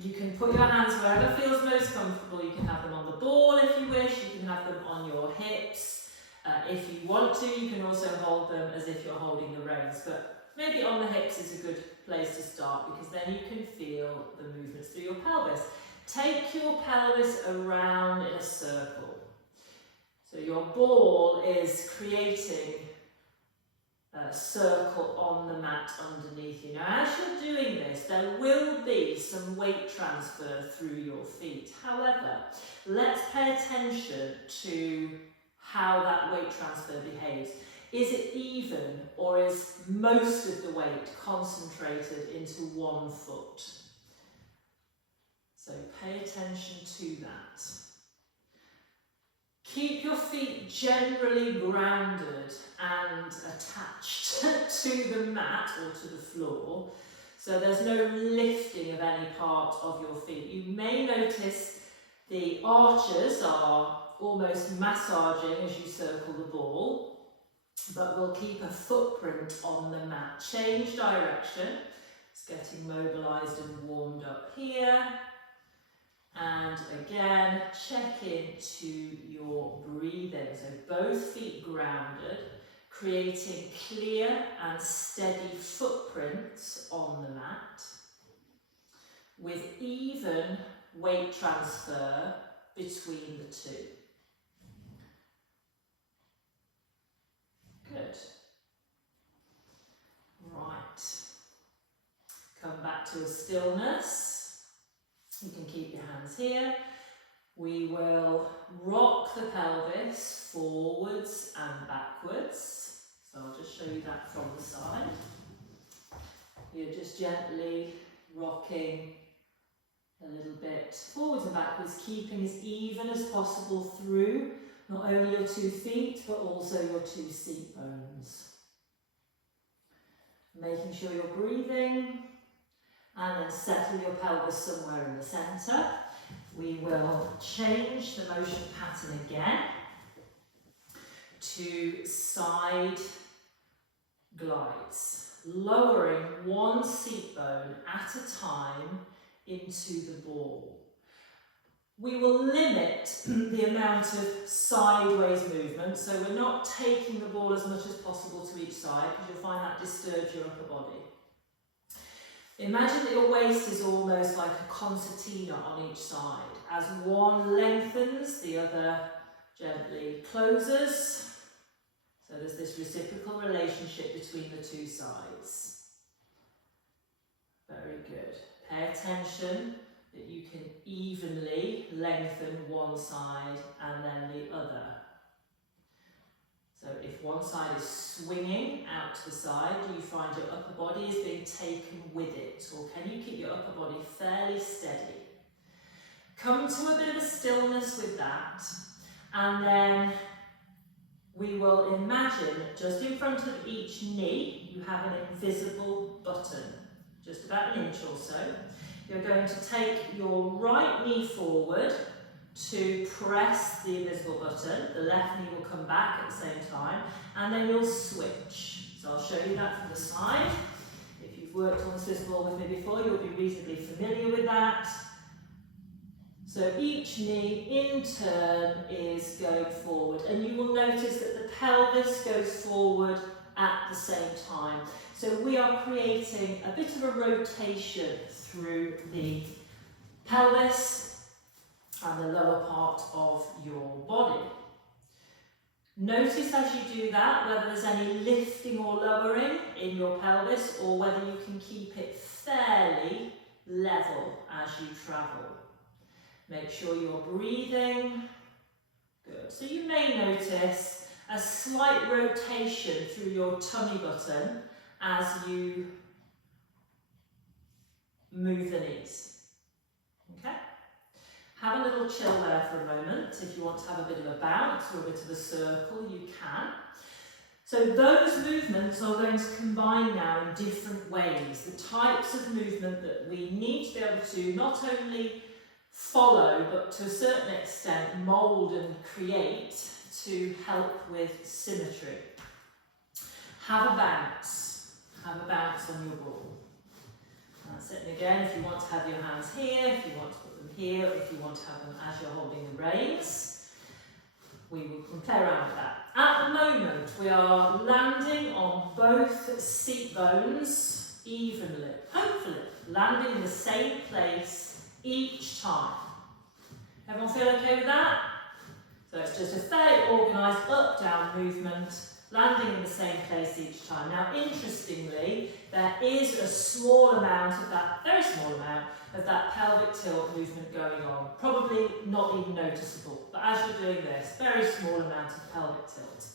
You can put your hands wherever feels most comfortable. You can have them on the ball if you wish. You can have them on your hips. If you want to, you can also hold them as if you're holding the reins. But maybe on the hips is a good place to start, because then you can feel the movements through your pelvis. Take your pelvis around in a circle. So your ball is creating a circle on the mat underneath you. Now, as you're doing this, there will be some weight transfer through your feet. However, let's pay attention to how that weight transfer behaves. Is it even, or is most of the weight concentrated into one foot? So pay attention to that. Keep your feet generally grounded and attached to the mat or to the floor, so there's no lifting of any part of your feet. You may notice the arches are almost massaging as you circle the ball, but we'll keep a footprint on the mat. Change direction. It's getting mobilized and warmed up here. And again, check into your breathing. So both feet grounded, creating clear and steady footprints on the mat, with even weight transfer between the two. Good. Right. Come back to a stillness. You can keep your hands here. We will rock the pelvis forwards and backwards. So I'll just show you that from the side. You're just gently rocking a little bit forwards and backwards, keeping as even as possible through not only your 2 feet, but also your 2 seat bones. Making sure you're breathing. And then settle your pelvis somewhere in the centre. We will change the motion pattern again to side glides, lowering 1 seat bone at a time into the ball. We will limit the amount of sideways movement, so we're not taking the ball as much as possible to each side, because you'll find that disturbs your upper body. Imagine that your waist is almost like a concertina on each side. As one lengthens, the other gently closes. So there's this reciprocal relationship between the 2 sides. Very good. Pay attention that you can evenly lengthen one side and then the other. So if one side is swinging out to the side, do you find your upper body is being taken with it? Or can you keep your upper body fairly steady? Come to a bit of a stillness with that. And then we will imagine just in front of each knee, you have an invisible button, just about 1 inch or so. You're going to take your right knee forward to press the invisible button. The left knee will come back at the same time, and then you'll switch. So I'll show you that from the side. If you've worked on the Swiss ball with me before, you'll be reasonably familiar with that. So each knee in turn is going forward, and you will notice that the pelvis goes forward at the same time. So we are creating a bit of a rotation through the pelvis and the lower part of your body. Notice as you do that whether there's any lifting or lowering in your pelvis, or whether you can keep it fairly level as you travel. Make sure you're breathing. Good. So you may notice a slight rotation through your tummy button as you move the knees. Okay? Have a little chill there for a moment. If you want to have a bit of a bounce or a bit of a circle, you can. So those movements are going to combine now in different ways. The types of movement that we need to be able to not only follow, but to a certain extent mould and create to help with symmetry. Have a bounce on your ball. That's it. And again, if you want to have your hands here, if you want to put them here, or if you want to have them as you're holding the reins, we can play around with that. At the moment, we are landing on both seat bones evenly, hopefully landing in the same place each time. Everyone feel okay with that? So it's just a fairly organised up-down movement, landing in the same place each time. Now, interestingly, there is a small amount of that, very small amount, of that pelvic tilt movement going on. Probably not even noticeable, but as you're doing this, very small amount of pelvic tilt.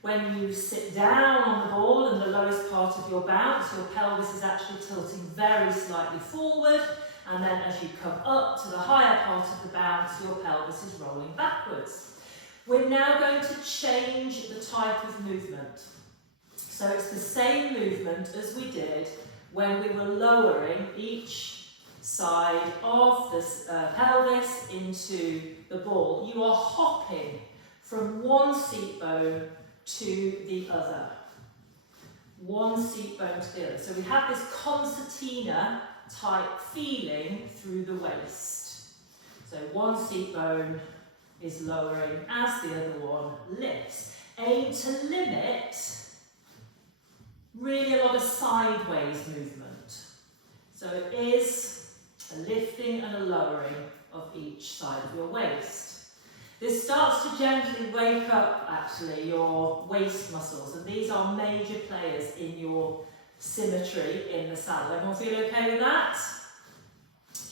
When you sit down on the ball in the lowest part of your bounce, your pelvis is actually tilting very slightly forward, and then as you come up to the higher part of the bounce, your pelvis is rolling backwards. We're now going to change the type of movement. So it's the same movement as we did when we were lowering each side of the pelvis into the ball. You are hopping from one seat bone to the other. One seat bone to the other. So we have this concertina type feeling through the waist. So one seat bone is lowering as the other one lifts. Aim to limit really a lot of sideways movement. So it is a lifting and a lowering of each side of your waist. This starts to gently wake up actually your waist muscles, and these are major players in your symmetry in the saddle. Everyone feel okay with that?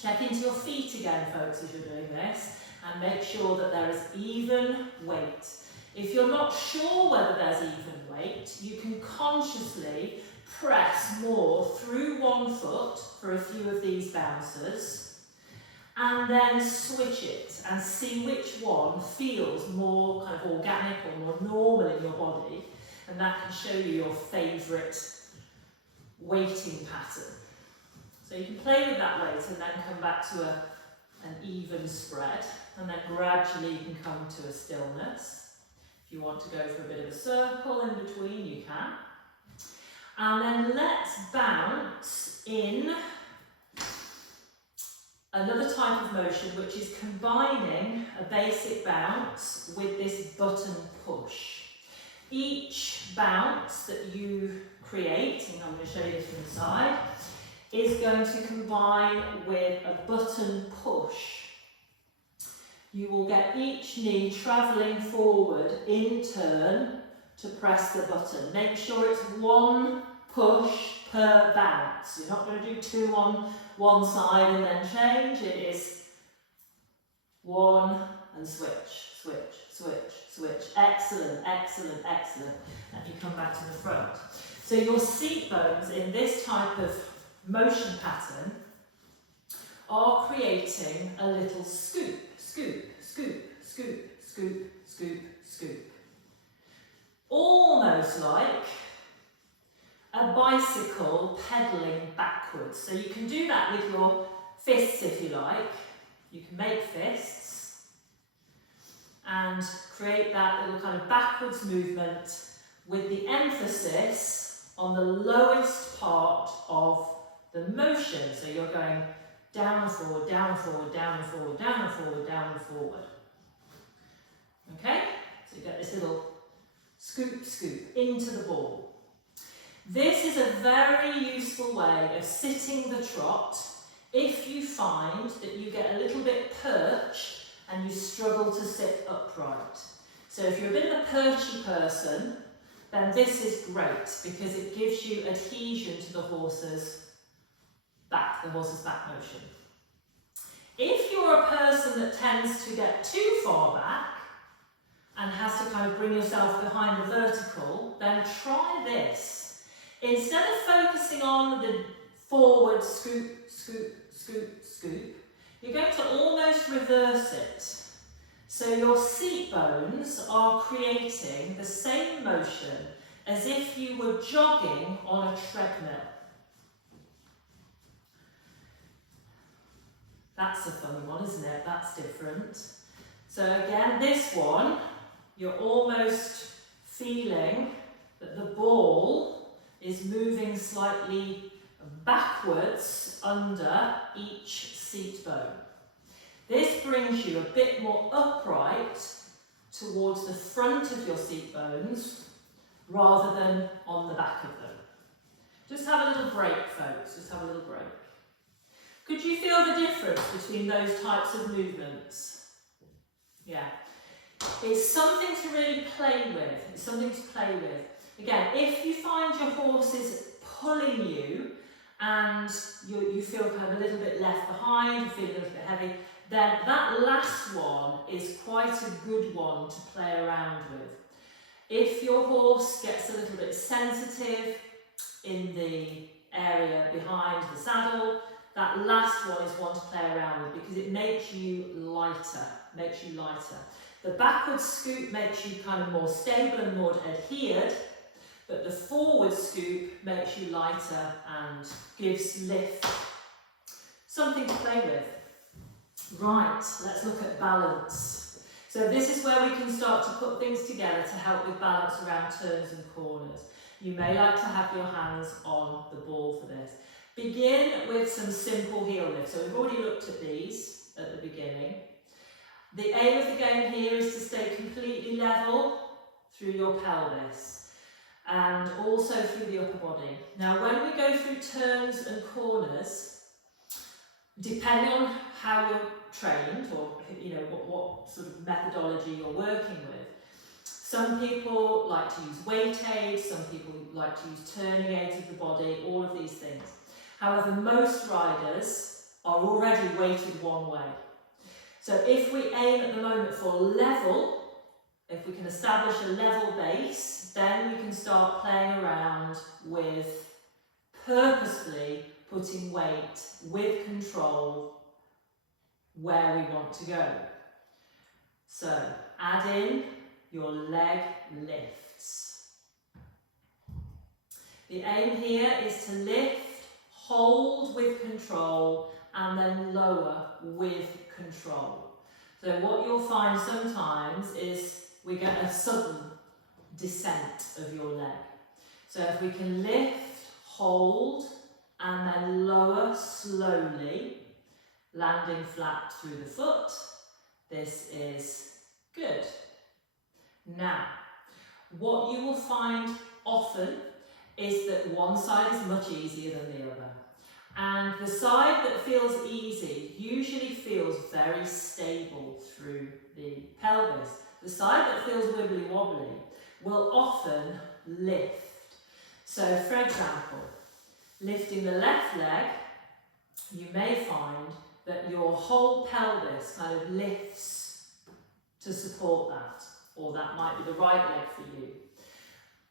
Check into your feet again, folks, as you're doing this, and make sure that there is even weight. If you're not sure whether there's even weight, you can consciously press more through one foot for a few of these bounces, and then switch it and see which one feels more kind of organic or more normal in your body, and that can show you your favourite weighting pattern. So you can play with that weight and then come back to an even spread, and then gradually you can come to a stillness. If you want to go for a bit of a circle in between, you can. And then let's bounce in another type of motion, which is combining a basic bounce with this button push. Each bounce that you create, and I'm going to show you this from the side, is going to combine with a button push. You will get each knee travelling forward in turn to press the button. Make sure it's one push per bounce. You're not going to do two on one side and then change. It is one and switch, switch, switch, switch. Excellent, excellent, excellent. And you come back to the front. So your seat bones in this type of motion pattern are creating a little scoop, scoop, scoop, scoop, scoop, scoop, scoop. Almost like a bicycle pedalling backwards. So you can do that with your fists if you like. You can make fists and create that little kind of backwards movement with the emphasis on the lowest part of the motion. So you're going down and forward, down and forward, down and forward, down and forward, down and forward. Okay? So you get this little scoop, scoop into the ball. This is a very useful way of sitting the trot if you find that you get a little bit perched and you struggle to sit upright. So if you're a bit of a perchy person, then this is great because it gives you adhesion to the horse's back motion. If you're a person that tends to get too far back and has to kind of bring yourself behind the vertical, then try this. Instead of focusing on the forward scoop, scoop, scoop, scoop, you're going to almost reverse it. So your seat bones are creating the same motion as if you were jogging on a treadmill. That's a funny one, isn't it? That's different. So again, this one, you're almost feeling that the ball is moving slightly backwards under each seat bone. This brings you a bit more upright towards the front of your seat bones rather than on the back of them. Just have a little break, folks, just have a little break. Could you feel the difference between those types of movements? Yeah. It's something to really play with. It's something to play with. Again, if you find your horse is pulling you and you feel kind of a little bit left behind, you feel a little bit heavy, then that last one is quite a good one to play around with. If your horse gets a little bit sensitive in the area behind the saddle, that last one is one to play around with because it makes you lighter, The backward scoop makes you kind of more stable and more adhered, but the forward scoop makes you lighter and gives lift. Something to play with. Right, let's look at balance. So this is where we can start to put things together to help with balance around turns and corners. You may like to have your hands on the ball for this. Begin with some simple heel lifts. So we've already looked at these at the beginning. The aim of the game here is to stay completely level through your pelvis and also through the upper body. Now when we go through turns and corners, depending on how you're trained or what sort of methodology you're working with, some people like to use weight aids, some people like to use turning aids of the body, all of these things. However, most riders are already weighted one way. So if we aim at the moment for level, if we can establish a level base, then we can start playing around with purposefully putting weight with control where we want to go. So add in your leg lifts. The aim here is to lift, hold with control, and then lower with control. So what you'll find sometimes is we get a sudden descent of your leg. So if we can lift, hold, and then lower slowly, landing flat through the foot, this is good. Now, what you will find often is that one side is much easier than the other. And the side that feels easy usually feels very stable through the pelvis. The side that feels wibbly wobbly will often lift. So for example, lifting the left leg, you may find that your whole pelvis kind of lifts to support that, or that might be the right leg for you.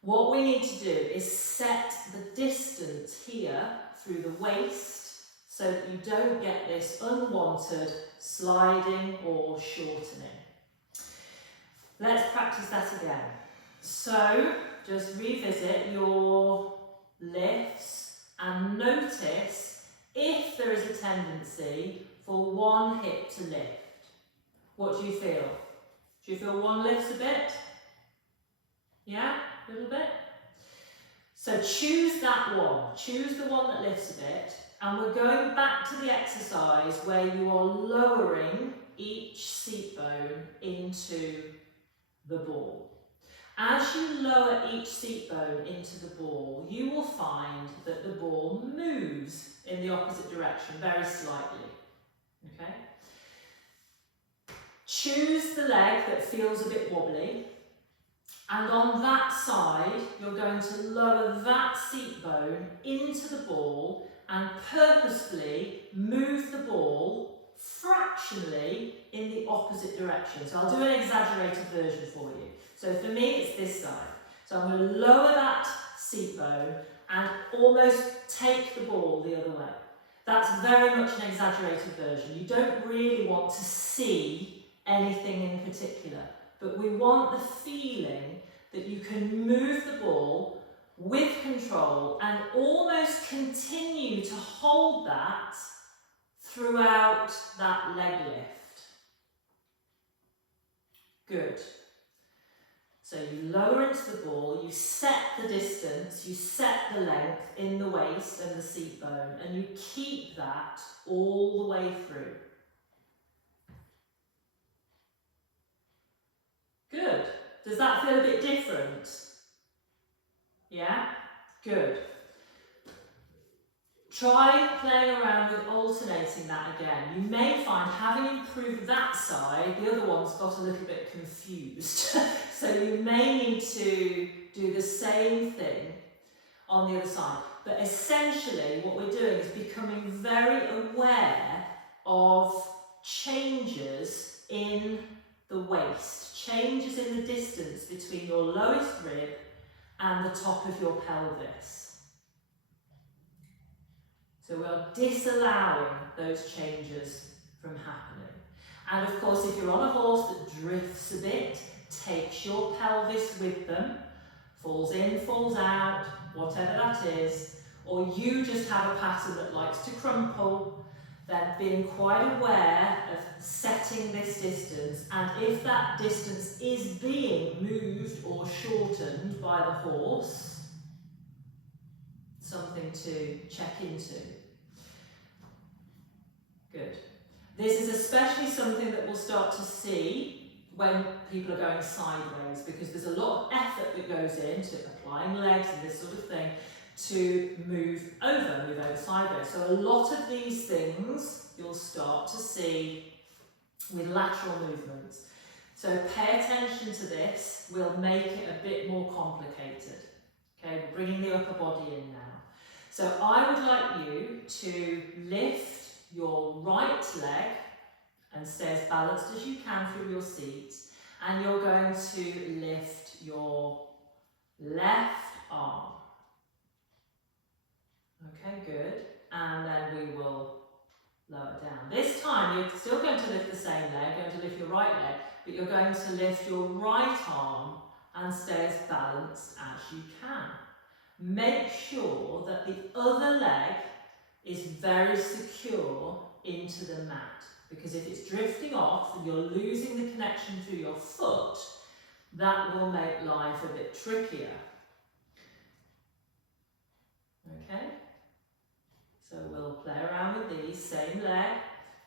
What we need to do is set the distance here through the waist so that you don't get this unwanted sliding or shortening. Let's practice that again. So just revisit your lifts and notice if there is a tendency for one hip to lift. What do you feel? Do you feel one lifts a bit? Yeah, a little bit? So choose that one. Choose the one that lifts a bit, and we're going back to the exercise where you are lowering each seat bone into the ball. As you lower each seat bone into the ball, you will find that the ball moves in the opposite direction very slightly. Okay? Choose the leg that feels a bit wobbly, and on that side you're going to lower that seat bone into the ball and purposefully move the ball fractionally in the opposite direction. So I'll do an exaggerated version for you. So for me it's this side. So I'm going to lower that seat bone and almost take the ball the other way. That's very much an exaggerated version. You don't really want to see anything in particular, but we want the feeling that you can move the ball with control and almost continue to hold that throughout that leg lift. Good. So you lower into the ball, you set the distance, you set the length in the waist and the seat bone, and you keep that all the way through. Good. Does that feel a bit different? Yeah? Good. Try playing around with alternating that again. You may find, having improved that side, the other one's got a little bit confused. So you may need to do the same thing on the other side. But essentially what we're doing is becoming very aware of changes in the waist, changes in the distance between your lowest rib and the top of your pelvis. So we are disallowing those changes from happening. And of course, if you're on a horse that drifts a bit, takes your pelvis with them, falls in, falls out, whatever that is, or you just have a pattern that likes to crumple, then being quite aware of setting this distance, and if that distance is being moved or shortened by the horse, something to check into. Good. This is especially something that we'll start to see when people are going sideways, because there's a lot of effort that goes into applying legs and this sort of thing to move over sideways. So a lot of these things you'll start to see with lateral movements. So pay attention to this, we'll make it a bit more complicated. Okay, we're bringing the upper body in now. So I would like you to lift your right leg and stay as balanced as you can through your seat, and you're going to lift your left arm. Okay, good. And then we will lower down. This time you're still going to lift the same leg, going to lift your right leg, but you're going to lift your right arm and stay as balanced as you can. Make sure that the other leg is very secure into the mat, because if it's drifting off and you're losing the connection through your foot, that will make life a bit trickier. Okay, so we'll play around with these, same leg,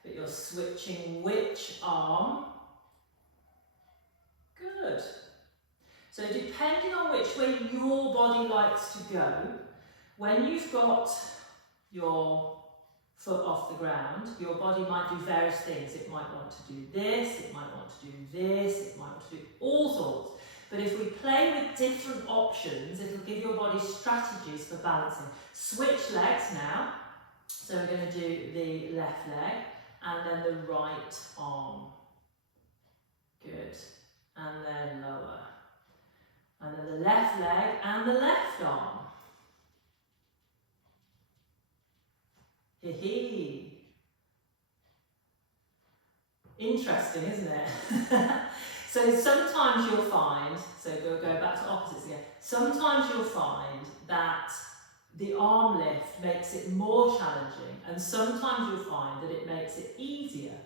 but you're switching which arm. Good. So depending on which way your body likes to go, when you've got your foot off the ground, your body might do various things. It might want to do this, it might want to do this, it might want to do all sorts. But if we play with different options, it'll give your body strategies for balancing. Switch legs now. So we're going to do the left leg and then the right arm. Good. And then lower. And then the left leg and the left arm. Hee. Interesting, isn't it? So sometimes you'll find, so go back to opposites again, sometimes you'll find that the arm lift makes it more challenging, and sometimes you'll find that it makes it easier.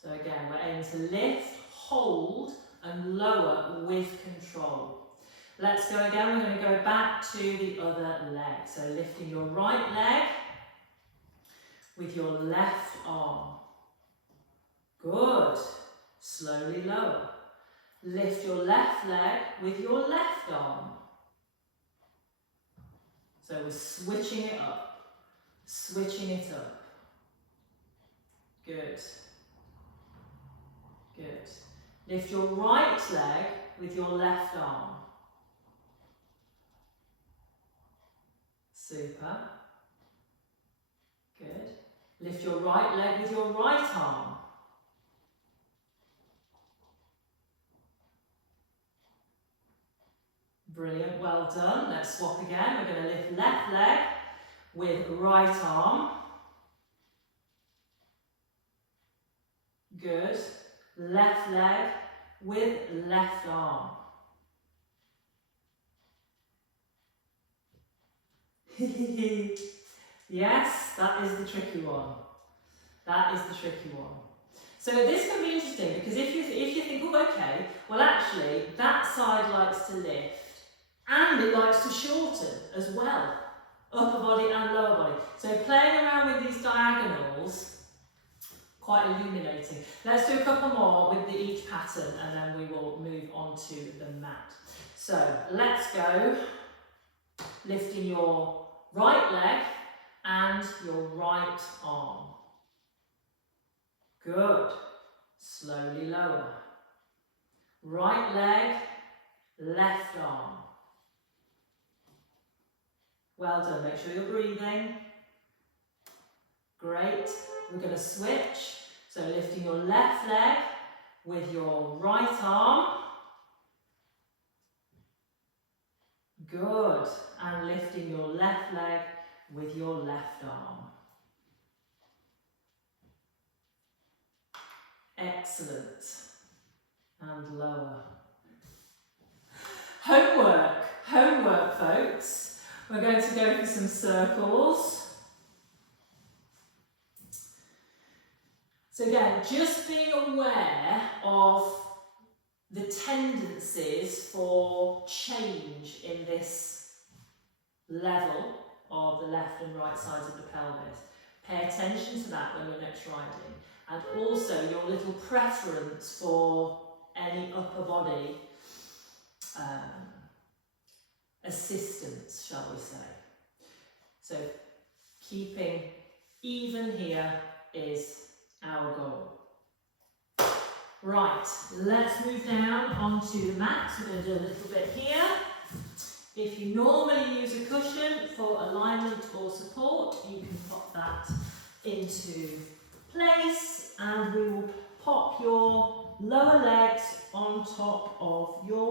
So again, we're aiming to lift, hold and lower with control. Let's go again, we're going to go back to the other leg. So lifting your right leg with your left arm. Good. Slowly lower. Lift your left leg with your left arm. So we're switching it up. Switching it up. Good. Good. Lift your right leg with your left arm. Super. Good. Lift your right leg with your right arm. Brilliant, well done. Let's swap again. We're going to lift left leg with right arm. Good. Left leg with left arm. Yes, that is the tricky one. That is the tricky one. So this can be interesting because if you think, oh, okay, well actually that side likes to lift and it likes to shorten as well, upper body and lower body. So playing around with these diagonals, quite illuminating. Let's do a couple more with each pattern and then we will move on to the mat. So let's go, lifting your right leg and your right arm. Good. Slowly lower. Right leg, left arm. Well done. Make sure you're breathing. Great. We're going to switch. So lifting your left leg with your right arm. Good. And lifting your left leg with your left arm. Excellent. And lower. Homework folks. We're going to go for some circles. So again, just being aware of the tendencies for change in this level of the left and right sides of the pelvis. Pay attention to that when you're next riding. And also your little preference for any upper body assistance, shall we say. So keeping even here is our goal. Right, let's move down onto the mat. We're going to do a little bit here. If you normally use a cushion for alignment or support, you can pop that into place and we will pop your lower legs on top of your